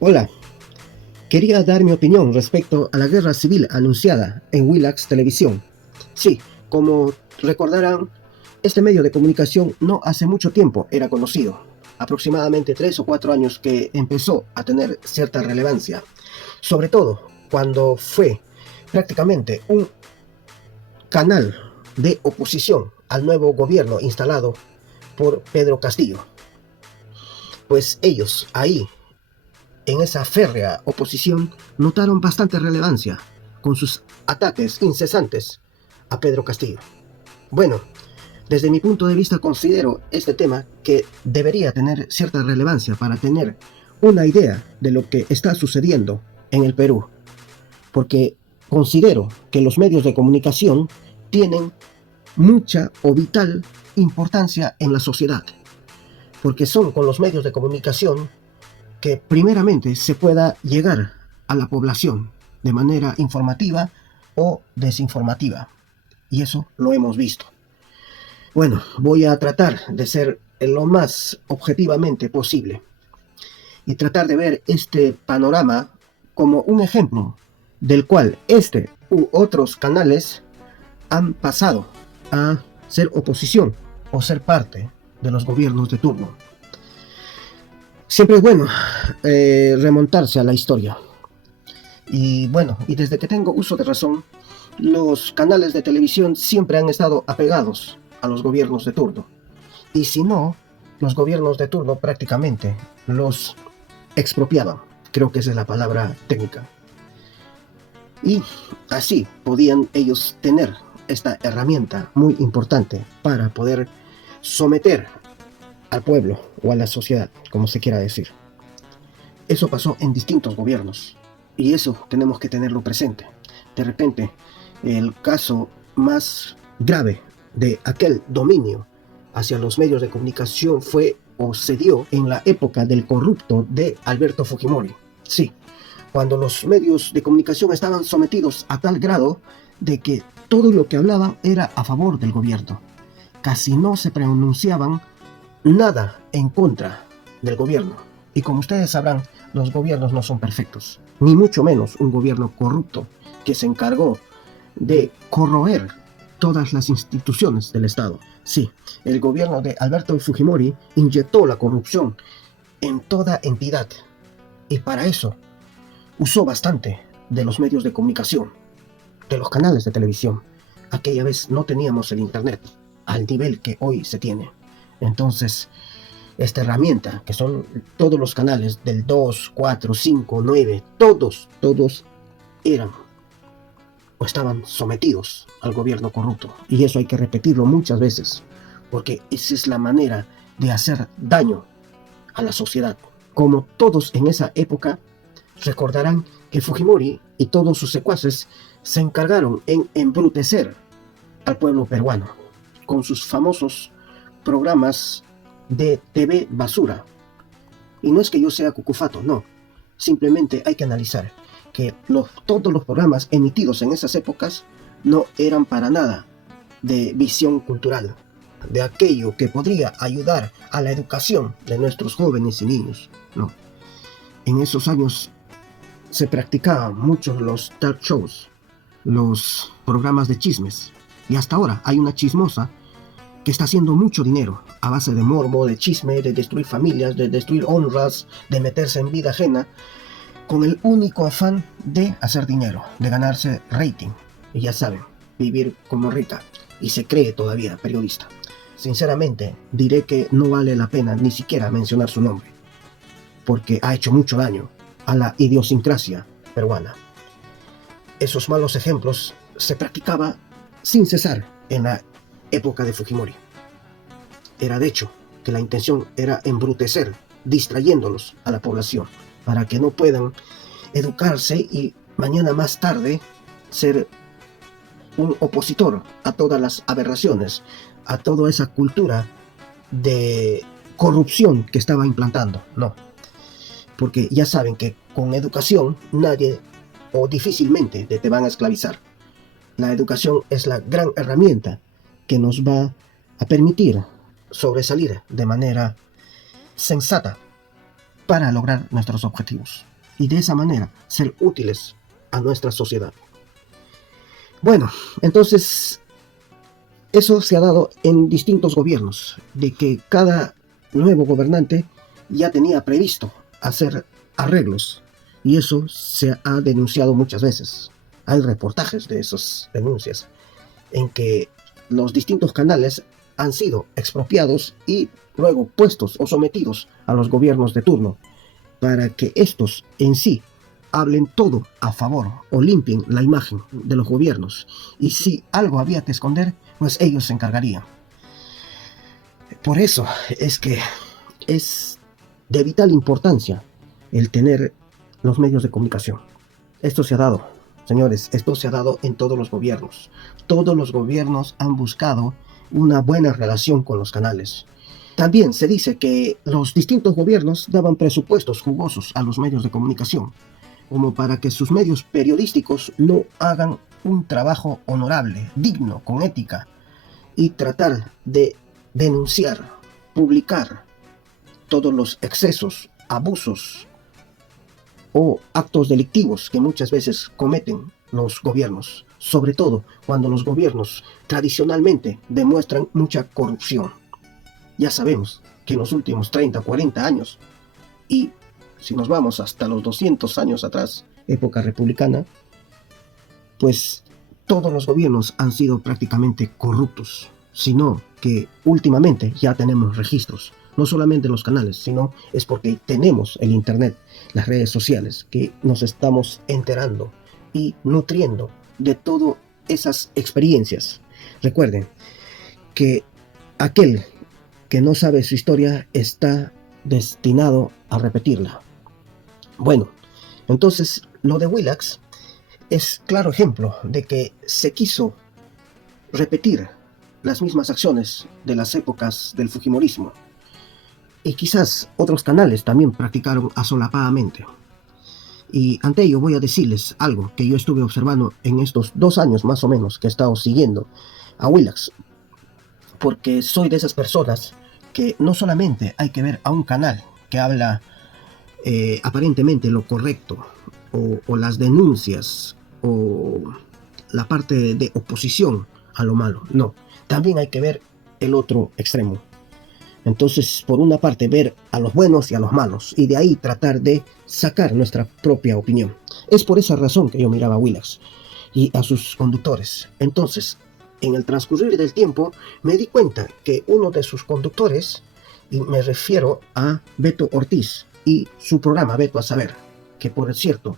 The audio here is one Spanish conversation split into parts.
Hola, quería dar mi opinión respecto a la guerra civil anunciada en Willax Televisión. Sí, como recordarán, este medio de comunicación no hace mucho tiempo era conocido, aproximadamente 3 o 4 años que empezó a tener cierta relevancia, sobre todo cuando fue prácticamente un canal de oposición al nuevo gobierno instalado por Pedro Castillo. Pues ellos ahí en esa férrea oposición notaron bastante relevancia con sus ataques incesantes a Pedro Castillo. Bueno, desde mi punto de vista considero este tema que debería tener cierta relevancia para tener una idea de lo que está sucediendo en el Perú, porque considero que los medios de comunicación tienen mucha o vital importancia en la sociedad, porque son con los medios de comunicación que primeramente se pueda llegar a la población de manera informativa o desinformativa. Y eso lo hemos visto. Bueno, voy a tratar de ser lo más objetivamente posible y tratar de ver este panorama como un ejemplo del cual este u otros canales han pasado a ser oposición o ser parte de los gobiernos de turno. Siempre es bueno remontarse a la historia. Y bueno, y desde que tengo uso de razón, los canales de televisión siempre han estado apegados a los gobiernos de turno. Y si no, los gobiernos de turno prácticamente los expropiaban. Creo que esa es la palabra técnica. Y así podían ellos tener esta herramienta muy importante para poder someter al pueblo o a la sociedad, como se quiera decir. Eso pasó en distintos gobiernos y eso tenemos que tenerlo presente. De repente, el caso más grave de aquel dominio hacia los medios de comunicación fue o se dio en la época del corrupto de Alberto Fujimori. Sí, cuando los medios de comunicación estaban sometidos a tal grado de que todo lo que hablaban era a favor del gobierno. Casi no se pronunciaban nada en contra del gobierno. Y como ustedes sabrán, los gobiernos no son perfectos, ni mucho menos un gobierno corrupto que se encargó de corroer todas las instituciones del Estado. Sí, el gobierno de Alberto Fujimori inyectó la corrupción en toda entidad y para eso usó bastante de los medios de comunicación, de los canales de televisión. Aquella vez no teníamos el internet al nivel que hoy se tiene. Entonces, esta herramienta, que son todos los canales del 2, 4, 5, 9, todos eran o estaban sometidos al gobierno corrupto. Y eso hay que repetirlo muchas veces, porque esa es la manera de hacer daño a la sociedad. Como todos en esa época recordarán que Fujimori y todos sus secuaces se encargaron en embrutecer al pueblo peruano con sus famosos programas de TV basura. Y no es que yo sea cucufato, no. Simplemente hay que analizar que todos los programas emitidos en esas épocas no eran para nada de visión cultural, de aquello que podría ayudar a la educación de nuestros jóvenes y niños. No. En esos años se practicaban muchos los talk shows, los programas de chismes. Y hasta ahora hay una chismosa que está haciendo mucho dinero a base de morbo, de chisme, de destruir familias, de destruir honras, de meterse en vida ajena, con el único afán de hacer dinero, de ganarse rating. Y ya saben, vivir como rica. Y se cree todavía periodista. Sinceramente, diré que no vale la pena ni siquiera mencionar su nombre, porque ha hecho mucho daño a la idiosincrasia peruana. Esos malos ejemplos se practicaba sin cesar en la época de Fujimori. Era de hecho que la intención era embrutecer, distrayéndolos a la población, para que no puedan educarse y mañana más tarde ser un opositor a todas las aberraciones, a toda esa cultura de corrupción que estaba implantando. No, porque ya saben que con educación nadie o difícilmente te van a esclavizar. La educación es la gran herramienta que nos va a permitir sobresalir de manera sensata para lograr nuestros objetivos y de esa manera ser útiles a nuestra sociedad. Bueno, entonces eso se ha dado en distintos gobiernos, de que cada nuevo gobernante ya tenía previsto hacer arreglos y eso se ha denunciado muchas veces. Hay reportajes de esas denuncias en que los distintos canales han sido expropiados y luego puestos o sometidos a los gobiernos de turno para que estos en sí hablen todo a favor o limpien la imagen de los gobiernos, y si algo había que esconder, pues ellos se encargarían. Por eso es que es de vital importancia el tener los medios de comunicación. Esto se ha dado, señores, esto se ha dado en todos los gobiernos. Todos los gobiernos han buscado una buena relación con los canales. También se dice que los distintos gobiernos daban presupuestos jugosos a los medios de comunicación, como para que sus medios periodísticos no hagan un trabajo honorable, digno, con ética, y tratar de denunciar, publicar todos los excesos, abusos o actos delictivos que muchas veces cometen los gobiernos, sobre todo cuando los gobiernos tradicionalmente demuestran mucha corrupción. Ya sabemos que en los últimos 30 o 40 años, y si nos vamos hasta los 200 años atrás, época republicana, pues todos los gobiernos han sido prácticamente corruptos, sino que últimamente ya tenemos registros, no solamente los canales, sino es porque tenemos el internet, las redes sociales, que nos estamos enterando y nutriendo de todas esas experiencias. Recuerden que aquel que no sabe su historia está destinado a repetirla. Bueno, entonces lo de Willax es claro ejemplo de que se quiso repetir las mismas acciones de las épocas del Fujimorismo, y quizás otros canales también practicaron asolapadamente. Y ante ello voy a decirles algo que yo estuve observando en estos 2 años más o menos que he estado siguiendo a Willax, porque soy de esas personas que no solamente hay que ver a un canal que habla aparentemente lo correcto, o las denuncias, o la parte de oposición a lo malo, no, también hay que ver el otro extremo. Entonces, por una parte, ver a los buenos y a los malos, y de ahí tratar de sacar nuestra propia opinión. Es por esa razón que yo miraba a Willax y a sus conductores. Entonces, en el transcurrir del tiempo, me di cuenta que uno de sus conductores, y me refiero a Beto Ortiz y su programa Beto a Saber, que por cierto,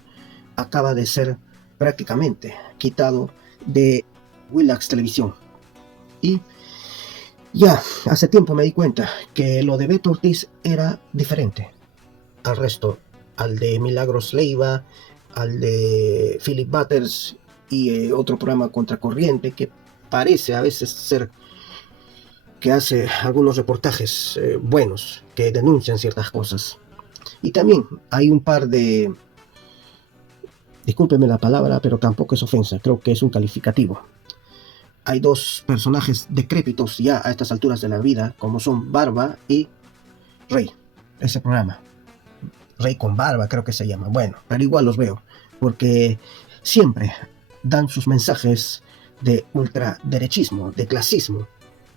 acaba de ser prácticamente quitado de Willax Televisión. Y ya hace tiempo me di cuenta que lo de Beto Ortiz era diferente al resto, al de Milagros Leiva, al de Philip Butters y otro programa Contracorriente, que parece a veces ser que hace algunos reportajes buenos, que denuncian ciertas cosas. Y también hay un par de, discúlpeme la palabra, pero tampoco es ofensa, creo que es un calificativo. Hay 2 personajes decrépitos ya a estas alturas de la vida, como son Barba y Rey. Ese programa, Rey con Barba creo que se llama. Bueno, pero igual los veo, porque siempre dan sus mensajes de ultraderechismo, de clasismo,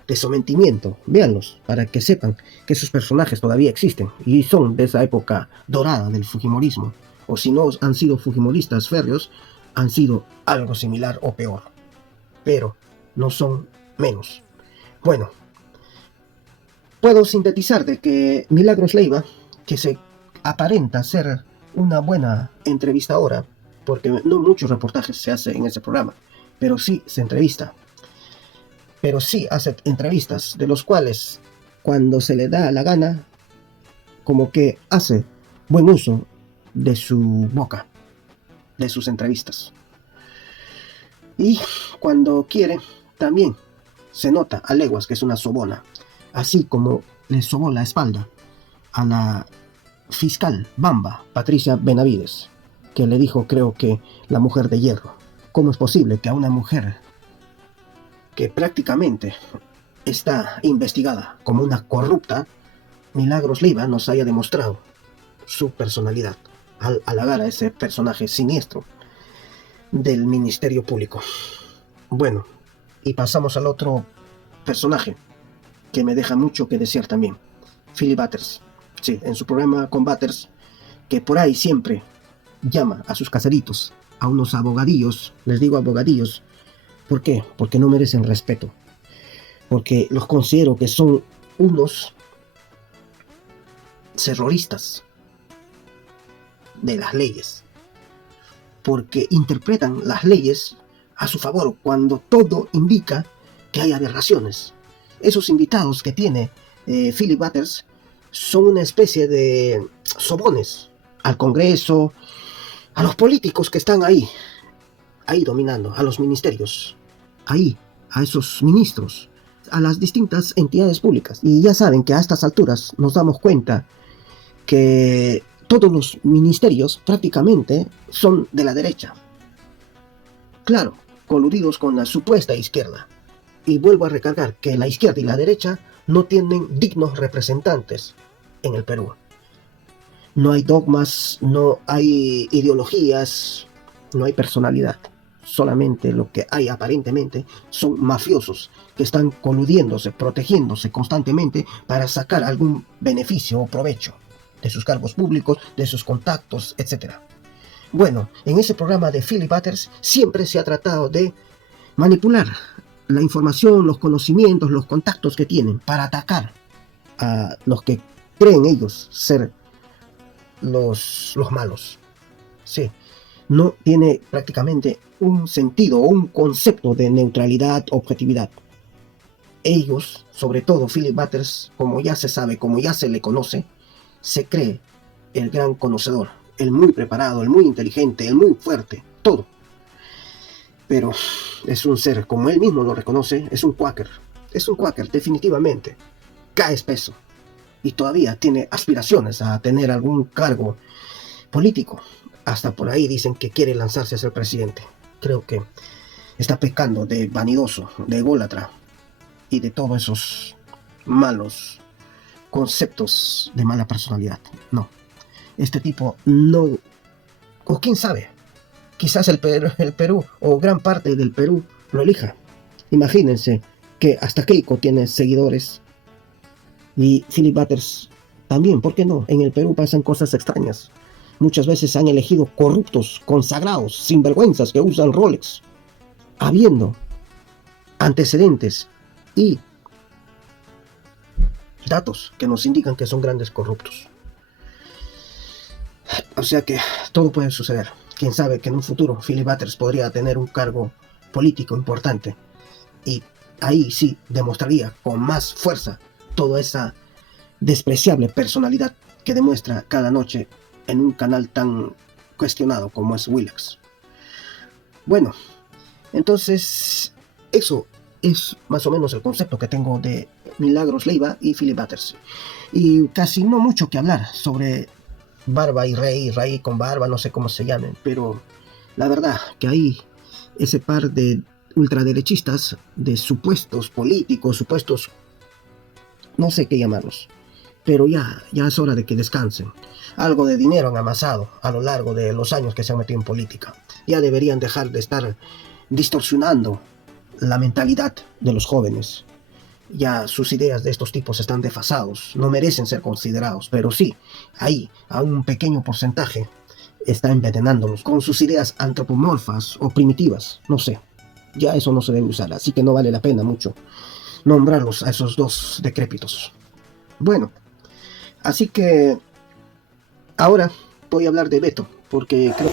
de sometimiento. Véanlos, para que sepan que esos personajes todavía existen y son de esa época dorada del fujimorismo. O si no han sido fujimoristas férreos, han sido algo similar o peor. Pero no son menos. Bueno, puedo sintetizar de que Milagros Leiva, que se aparenta ser una buena entrevistadora, porque no muchos reportajes se hacen en ese programa, pero sí se entrevista. Pero sí hace entrevistas, de los cuales, cuando se le da la gana, como que hace buen uso de su boca, de sus entrevistas. Y cuando quiere, también se nota a leguas que es una sobona, así como le sobó la espalda a la fiscal Bamba, Patricia Benavides, que le dijo, creo que la mujer de hierro. ¿Cómo es posible que a una mujer que prácticamente está investigada como una corrupta, Milagros Leiva nos haya demostrado su personalidad al halagar a ese personaje siniestro del Ministerio Público. Bueno, y pasamos al otro personaje que me deja mucho que desear también, Philip Butters. Sí, en su programa con Butters, que por ahí siempre llama a sus caseritos, a unos abogadillos, les digo abogadillos, ¿por qué? Porque no merecen respeto, porque los considero que son unos terroristas de las leyes, porque interpretan las leyes a su favor cuando todo indica que hay aberraciones. Esos invitados que tiene Philip Butters son una especie de sobones al Congreso, a los políticos que están ahí dominando, a los ministerios, a esos ministros, a las distintas entidades públicas. Y ya saben que a estas alturas nos damos cuenta que todos los ministerios prácticamente son de la derecha. Claro, coludidos con la supuesta izquierda. Y vuelvo a recargar que la izquierda y la derecha no tienen dignos representantes en el Perú. No hay dogmas, no hay ideologías, no hay personalidad. Solamente lo que hay aparentemente son mafiosos que están coludiéndose, protegiéndose constantemente para sacar algún beneficio o provecho de sus cargos públicos, de sus contactos, etc. Bueno, en ese programa de Philip Butters siempre se ha tratado de manipular la información, los conocimientos, los contactos que tienen para atacar a los que creen ellos ser los malos. Sí, no tiene prácticamente un sentido o un concepto de neutralidad, objetividad. Ellos, sobre todo Philip Butters, como ya se sabe, como ya se le conoce, se cree el gran conocedor, el muy preparado, el muy inteligente, el muy fuerte, todo. Pero es un ser, como él mismo lo reconoce, es un quaker, definitivamente. Cae espeso y todavía tiene aspiraciones a tener algún cargo político. Hasta por ahí dicen que quiere lanzarse a ser presidente. Creo que está pecando de vanidoso, de ególatra y de todos esos malos conceptos de mala personalidad. No, este tipo no, o quién sabe, quizás el Perú o gran parte del Perú lo elija. Imagínense que hasta Keiko tiene seguidores y Philip Butters también, ¿por qué no? En el Perú pasan cosas extrañas. Muchas veces han elegido corruptos, consagrados, sinvergüenzas que usan Rolex, habiendo antecedentes y datos que nos indican que son grandes corruptos. O sea que todo puede suceder. Quién sabe que en un futuro Philip Butters podría tener un cargo político importante y ahí sí demostraría con más fuerza toda esa despreciable personalidad que demuestra cada noche en un canal tan cuestionado como es Willax. Bueno, entonces eso es más o menos el concepto que tengo de Milagros Leiva y Philip Butters. Y casi no mucho que hablar sobre Barba y Rey con Barba, no sé cómo se llamen, pero la verdad que ahí ese par de ultraderechistas, de supuestos políticos, supuestos, no sé qué llamarlos, pero ya es hora de que descansen. Algo de dinero han amasado a lo largo de los años que se han metido en política. Ya deberían dejar de estar distorsionando la mentalidad de los jóvenes. Ya sus ideas de estos tipos están desfasados, no merecen ser considerados, pero sí, ahí, a un pequeño porcentaje, está envenenándolos con sus ideas antropomorfas o primitivas, no sé. Ya eso no se debe usar, así que no vale la pena mucho nombrarlos a esos dos decrépitos. Bueno, así que ahora voy a hablar de Beto, porque creo